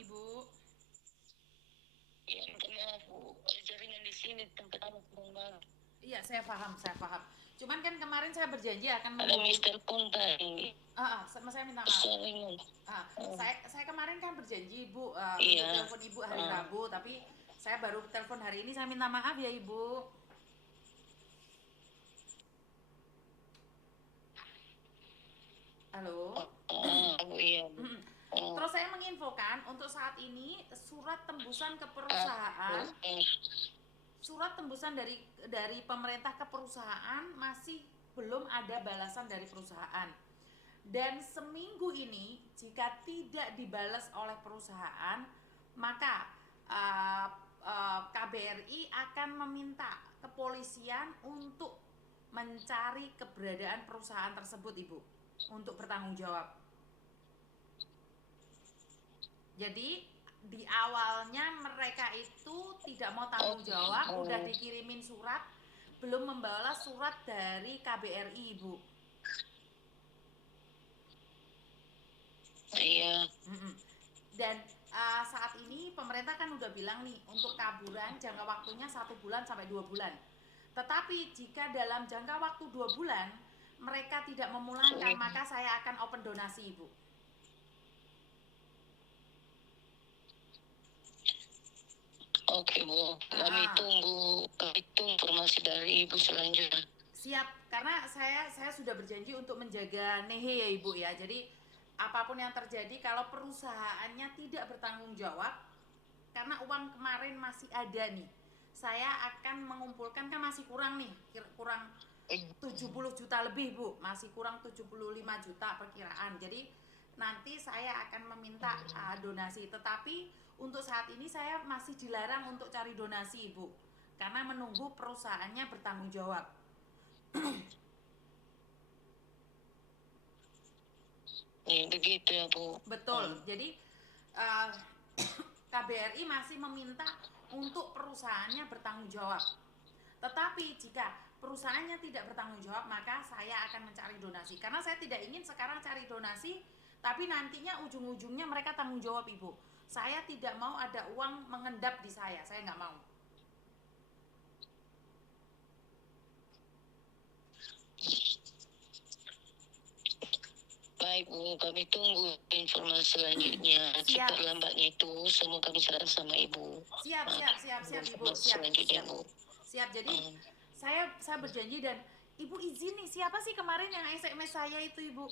Ibu. Ya, maaf Bu, jaringan di sini tempat anak kurang banget. Iya, saya paham, saya paham. Cuman kan kemarin saya berjanji akan Ada menghubungi. Mister Kunta ini. Saya minta maaf. Sering. Saya kemarin kan berjanji Ibu untuk Iya. telepon Ibu hari Rabu, tapi saya baru telepon hari ini. Saya minta maaf ya Ibu. Halo. Iya Bu. Oh, Terus saya menginfokan untuk saat ini surat tembusan ke ah, perusahaan, oh, surat tembusan dari pemerintah ke perusahaan masih belum ada balasan dari perusahaan. Dan seminggu ini jika tidak dibalas oleh perusahaan, maka KBRI akan meminta kepolisian untuk mencari keberadaan perusahaan tersebut, Ibu, untuk bertanggung jawab. Jadi di awalnya mereka itu tidak mau tanggung jawab, udah dikirimin surat, belum membalas surat dari KBRI, Ibu. iya. Dan saat ini pemerintah kan udah bilang nih untuk kaburan jangka waktunya 1 bulan sampai 2 bulan. Tetapi jika dalam jangka waktu 2 bulan mereka tidak memulangkan, maka saya akan open donasi, Ibu. Oke Bu, Ah, ah. kami tunggu informasi dari Ibu selanjutnya. Siap, karena saya sudah berjanji untuk menjaga Nehe ya Ibu ya. Jadi apapun yang terjadi kalau perusahaannya tidak bertanggung jawab karena uang kemarin masih ada nih. Saya akan mengumpulkan, kan masih kurang nih, kurang 70 juta lebih Bu, masih kurang 75 juta perkiraan. Jadi nanti saya akan meminta donasi, tetapi untuk saat ini saya masih dilarang untuk cari donasi Ibu, karena menunggu perusahaannya bertanggung jawab. Begitu ya Bu. Betul. Jadi uh, KBRI masih meminta untuk perusahaannya bertanggung jawab. Tetapi jika perusahaannya tidak bertanggung jawab, maka saya akan mencari donasi. Karena saya tidak ingin sekarang cari donasi, tapi nantinya ujung-ujungnya mereka tanggung jawab, Ibu. Saya tidak mau ada uang mengendap di saya nggak mau. Baik Bu, kami tunggu informasi selanjutnya. Cepat Siap, lambatnya itu semua kami serahkan sama Ibu. siap, siap, siap, siap, Ibu, Informasi siap, selanjutnya siap, Bu. siap. Jadi saya berjanji dan Ibu izin nih, siapa sih kemarin yang SMS saya itu, Ibu?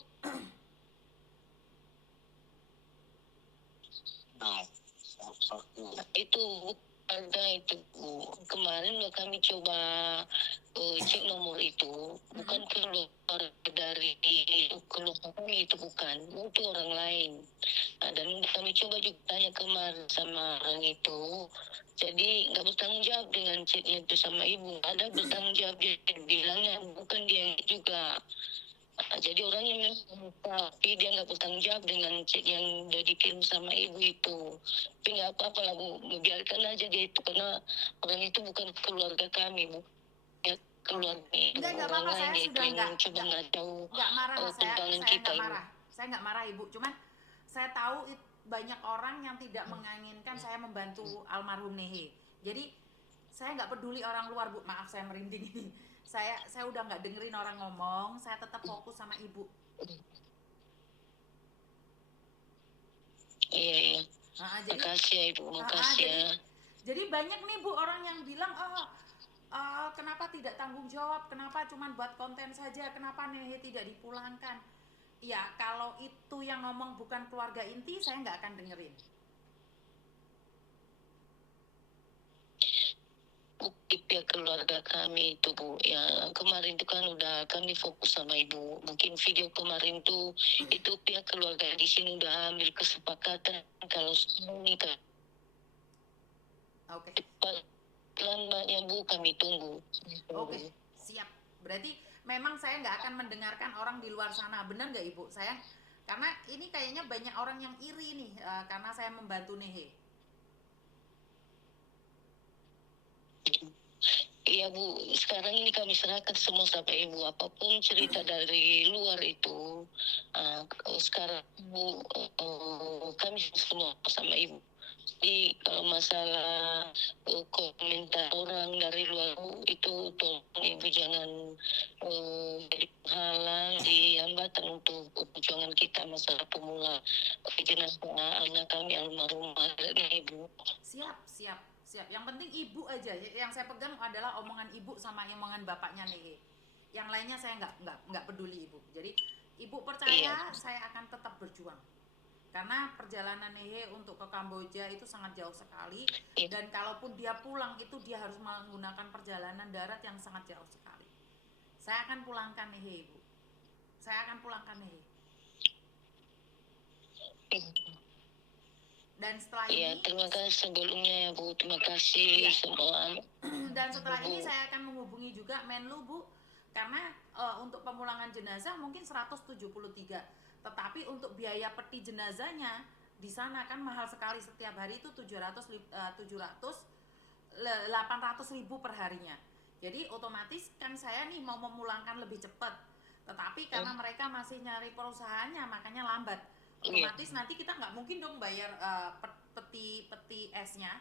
Itu ada itu Bu. Kemarin kami coba cek nomor itu, bukan keluar dari keluar kami, itu bukan, itu orang lain. Dan kami coba juga tanya kemarin sama orang itu, jadi nggak bertanggung jawab dengan chatnya itu sama ibu. Ada bertanggung jawab, dia bilangnya bukan dia juga. Jadi orangnya memang, tapi dia nggak bertanggung jawab dengan chat yang udah dikirim sama ibu itu. Tapi nggak apa-apa lah Bu, biarkan aja dia itu, karena orang itu bukan keluarga kami Bu. Ya, Oke. keluarga itu Enggak orang apa-apa, lain, saya yaitu sudah yang coba nggak tahu nggak marah, keuangan saya kita nggak ini. marah. Saya nggak marah, Ibu. Cuman saya tahu banyak orang yang tidak menginginkan saya membantu almarhum Nehe. Jadi saya nggak peduli orang luar, Bu. Maaf saya merinding ini. Saya udah nggak dengerin orang ngomong, saya tetap fokus sama Ibu. Iya, iya. Jadi Makasih ya Ibu, ah, ah, makasih ya. jadi jadi banyak nih Bu orang yang bilang, kenapa tidak tanggung jawab, kenapa cuma buat konten saja, kenapa Nehe tidak dipulangkan. Ya kalau itu yang ngomong bukan keluarga inti, saya nggak akan dengerin. Bukti pihak keluarga kami itu Bu, ya kemarin itu kan udah kami fokus sama Ibu. Mungkin video kemarin tuh itu pihak keluarga di sini udah ambil kesepakatan kalau semua nikah Oke. cepat lambatnya Bu, kami tunggu. Oke, siap. Berarti memang saya nggak akan mendengarkan orang di luar sana, benar nggak Ibu? Karena ini kayaknya banyak orang yang iri nih, karena saya membantu Nehe. Iya Bu, sekarang ini kami serahkan semua sama Ibu. Apapun cerita dari luar itu, sekarang Bu, kami semua sama Ibu. Jadi kalau masalah komentar orang dari luar Bu, itu tolong Ibu jangan jadi penghalang, di hambatan untuk perjuangan kita masalah pemula jenazah anak kami almarhumah Ibu. Siap, siap, siap. Yang penting ibu aja. Yang saya pegang adalah omongan ibu sama omongan bapaknya nih. Yang lainnya saya nggak peduli ibu. Jadi ibu Iya, percaya saya akan tetap berjuang. Karena perjalanan Nehe untuk ke Kamboja itu sangat jauh sekali, iya, dan kalaupun dia pulang itu dia harus menggunakan perjalanan darat yang sangat jauh sekali. Saya akan pulangkan Nehe ibu. Saya akan pulangkan Nehe. Dan setelah iya. ini Terima kasih sebelumnya ya Bu. Terima kasih ya, semua. dan setelah ini Bu. saya akan menghubungi juga Menlu Bu, karena untuk pemulangan jenazah mungkin 173, tetapi untuk biaya peti jenazahnya di sana kan mahal sekali, setiap hari itu 800 ribu per harinya. Jadi otomatis kan saya nih mau memulangkan lebih cepat, tetapi karena mereka masih nyari perusahaannya makanya lambat. Iya, Otomatis nanti kita nggak mungkin dong bayar peti esnya,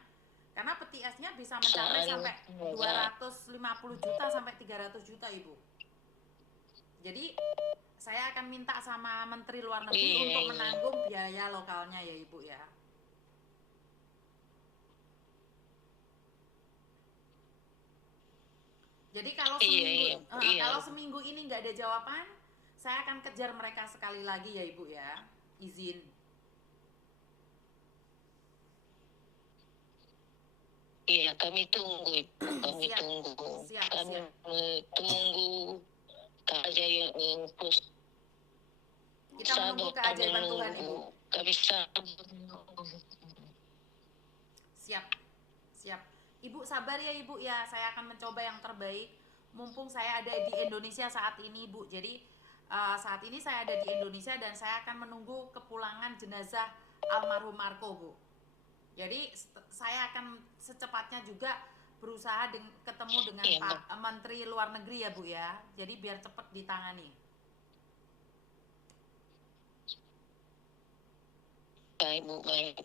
karena peti esnya bisa mencapai soalnya sampai 250 juta sampai 300 juta ibu. Jadi saya akan minta sama Menteri Luar Negeri iya, untuk iya, menanggung biaya lokalnya ya ibu ya. Jadi iya, iya, Bu. Iya, kalau seminggu ini nggak ada jawaban, saya akan kejar mereka sekali lagi ya ibu ya. Izin. iya. Kami tunggu, Ibu. Kami Siap, tunggu. siap, Kami siap. tunggu keajaiban terus Kita menunggu sabar keajaiban Tuhan menunggu. ibu. Kami sabar. Siap, siap. Ibu sabar ya ibu ya, saya akan mencoba yang terbaik. Mumpung saya ada di Indonesia saat ini bu, jadi saat ini saya ada di Indonesia dan saya akan menunggu kepulangan jenazah almarhum Marco bu. Jadi saya akan secepatnya juga berusaha ketemu dengan Iya, Pak Menteri Luar Negeri ya bu ya. Jadi biar cepat ditangani. baik Bu, baik.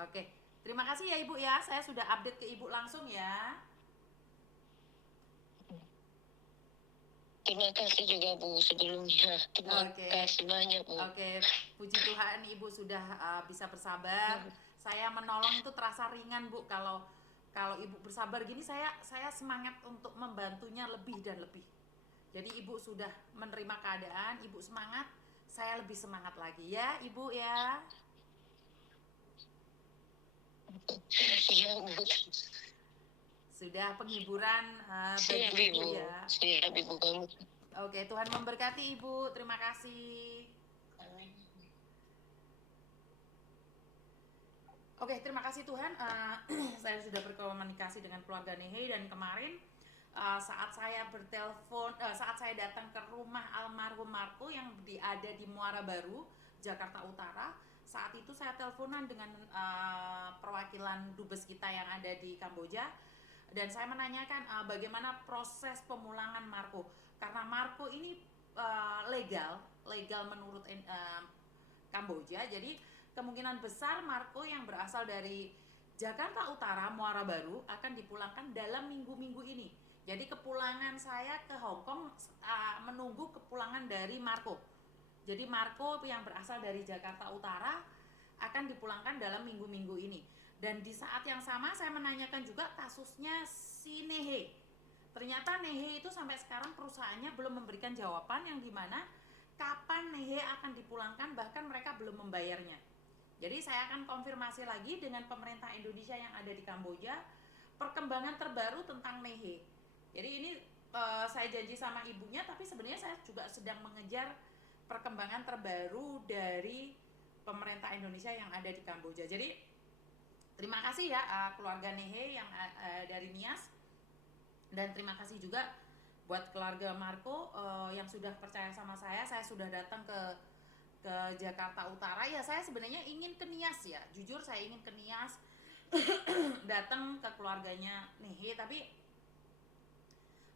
Oke, terima kasih ya ibu ya. Saya sudah update ke ibu langsung ya. Terima kasih juga Bu sebelumnya. Terima Oke. kasih banyak Bu. Oke, puji Tuhan Ibu sudah bisa bersabar. Saya menolong itu terasa ringan Bu. Kalau kalau Ibu bersabar gini, saya semangat untuk membantunya lebih dan lebih. Jadi Ibu sudah menerima keadaan, Ibu semangat, saya lebih semangat lagi ya Ibu ya. Iya Bu. Sudah penghiburan bagi Siap Ibu Ibu. ya. Siap Ibu kami. Oke, Tuhan memberkati Ibu. Terima kasih. Oke, terima kasih Tuhan. Saya sudah berkomunikasi dengan keluarga Nehe, dan kemarin saat saya bertelepon, saat saya datang ke rumah almarhum Marco yang ada di Muara Baru, Jakarta Utara, saat itu saya teleponan dengan perwakilan dubes kita yang ada di Kamboja, dan saya menanyakan bagaimana proses pemulangan Marco, karena Marco ini legal menurut Kamboja, jadi kemungkinan besar Marco yang berasal dari Jakarta Utara, Muara Baru akan dipulangkan dalam minggu-minggu ini. Jadi kepulangan saya ke Hong Kong menunggu kepulangan dari Marco. Jadi Marco yang berasal dari Jakarta Utara akan dipulangkan dalam minggu-minggu ini. Dan di saat yang sama saya menanyakan juga kasusnya si Nehe. Ternyata Nehe itu sampai sekarang perusahaannya belum memberikan jawaban yang dimana kapan Nehe akan dipulangkan, bahkan mereka belum membayarnya. Jadi saya akan konfirmasi lagi dengan pemerintah Indonesia yang ada di Kamboja perkembangan terbaru tentang Nehe. Jadi ini saya janji sama ibunya, tapi sebenarnya saya juga sedang mengejar perkembangan terbaru dari pemerintah Indonesia yang ada di Kamboja. Jadi terima kasih ya keluarga Nehe yang dari Nias, dan terima kasih juga buat keluarga Marco yang sudah percaya sama saya. Saya sudah datang ke Jakarta Utara ya. Saya sebenarnya ingin ke Nias ya, jujur saya ingin ke Nias datang ke keluarganya Nehe, tapi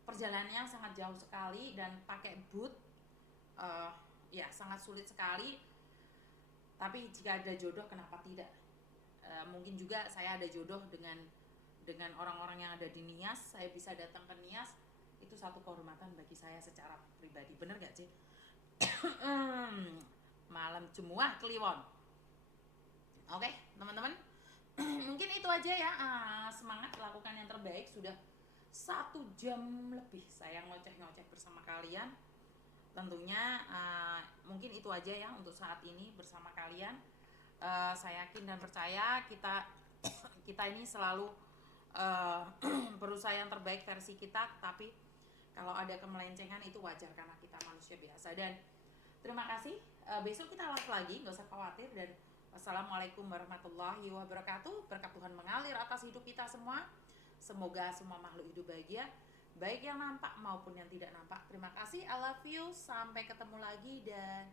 perjalanannya sangat jauh sekali dan pakai boot, eh, ya sangat sulit sekali. Tapi jika ada jodoh, kenapa tidak? Mungkin juga saya ada jodoh dengan orang-orang yang ada di Nias, saya bisa datang ke Nias, itu satu kehormatan bagi saya secara pribadi. Bener gak sih? Malam Jemuah Kliwon. Oke, teman-teman. Mungkin itu aja ya. Semangat, lakukan yang terbaik. Sudah 1 jam lebih saya ngoceh-ngoceh bersama kalian. Tentunya mungkin itu aja ya untuk saat ini bersama kalian. Saya yakin dan percaya kita ini selalu berusaha yang terbaik versi kita, tapi kalau ada kemelencengan itu wajar karena kita manusia biasa. Dan terima kasih. Besok kita live lagi, nggak usah khawatir. Dan wassalamualaikum warahmatullahi wabarakatuh. Berkat Tuhan mengalir atas hidup kita semua. Semoga semua makhluk hidup bahagia, baik yang nampak maupun yang tidak nampak. Terima kasih, I love you. Sampai ketemu lagi dan